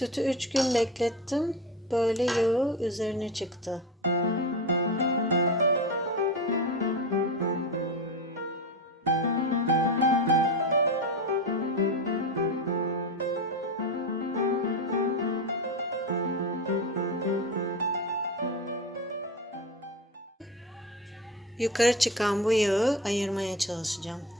Sütü 3 gün beklettim. Böyle yağı üzerine çıktı. Yukarı çıkan bu yağı ayırmaya çalışacağım.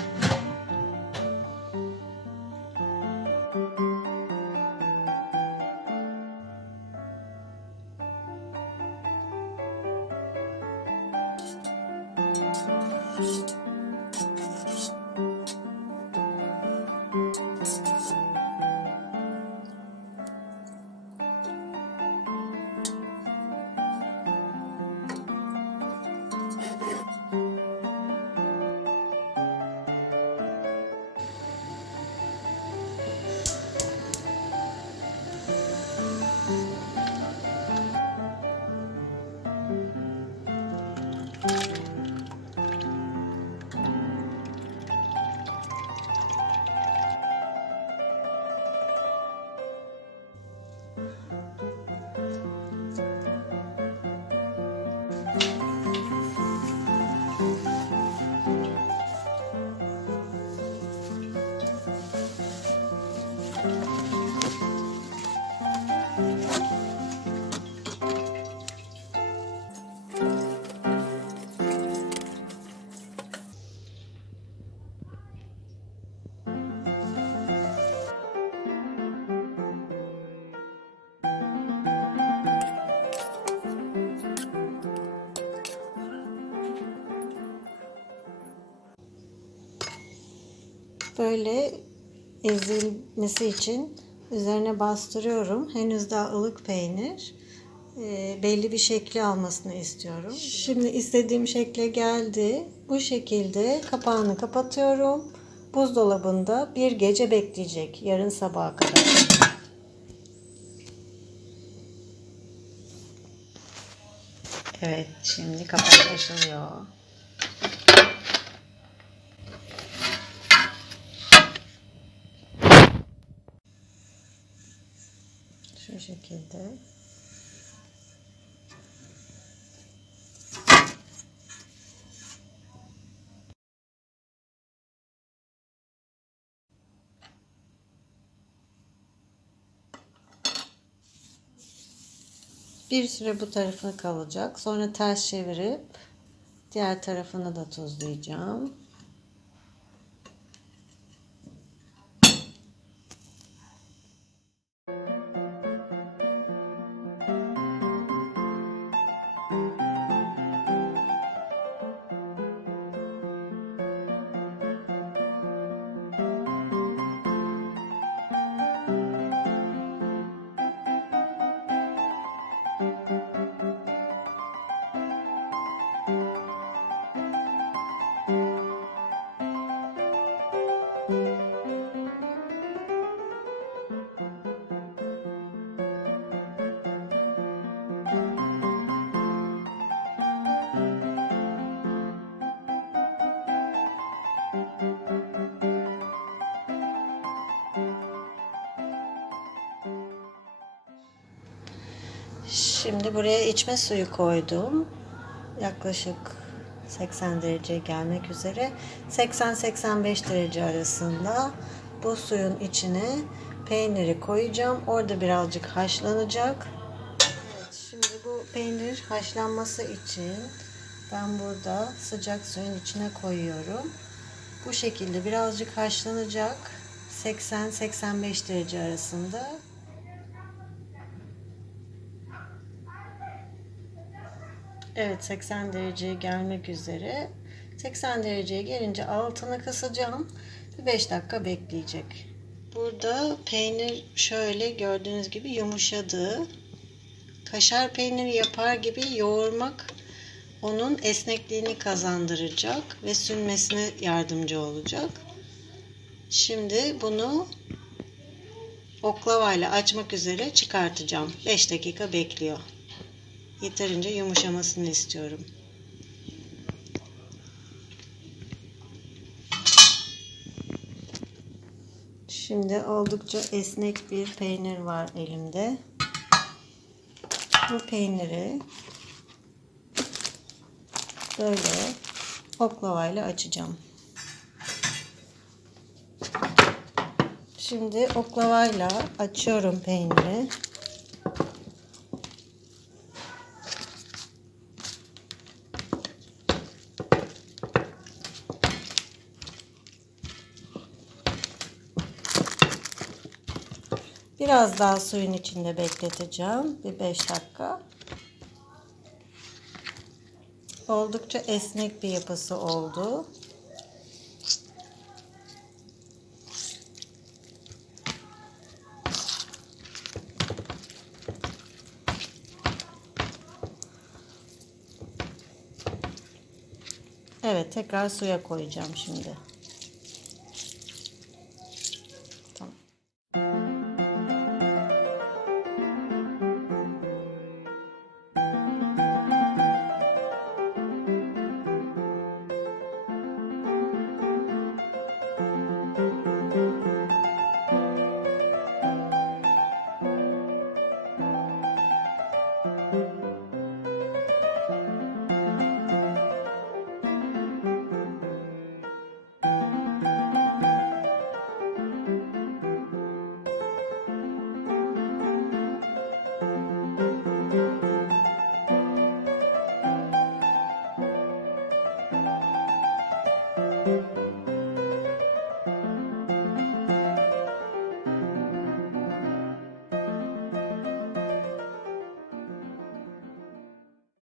Böyle ezilmesi için üzerine bastırıyorum. Henüz daha ılık peynir. Ee, belli bir şekli almasını istiyorum. Şimdi istediğim şekle geldi. Bu şekilde kapağını kapatıyorum. Buzdolabında bir gece bekleyecek. Yarın sabaha kadar. Evet, şimdi kapak açılıyor. Şekilde. Bir süre bu tarafına kalacak. Sonra ters çevirip diğer tarafını da tuzlayacağım. Şimdi buraya içme suyu koydum. Yaklaşık 80 dereceye gelmek üzere. 80-85 derece arasında bu suyun içine peyniri koyacağım. Orada birazcık haşlanacak. Evet, şimdi bu peynir haşlanması için ben burada sıcak suyun içine koyuyorum. Bu şekilde birazcık haşlanacak. 80-85 derece arasında. Evet 80 dereceye gelmek üzere. 80 dereceye gelince altını kısacağım. 5 dakika bekleyecek. Burada peynir şöyle gördüğünüz gibi yumuşadı. Kaşar peyniri yapar gibi yoğurmak onun esnekliğini kazandıracak ve sünmesine yardımcı olacak. Şimdi bunu oklavayla açmak üzere çıkartacağım. 5 dakika bekliyor. Yeterince yumuşamasını istiyorum. Şimdi oldukça esnek bir peynir var elimde. Bu peyniri böyle oklavayla açacağım. Şimdi oklavayla açıyorum peyniri. Biraz daha suyun içinde bekleteceğim. Bir 5 dakika. Oldukça esnek bir yapısı oldu. Evet tekrar suya koyacağım şimdi.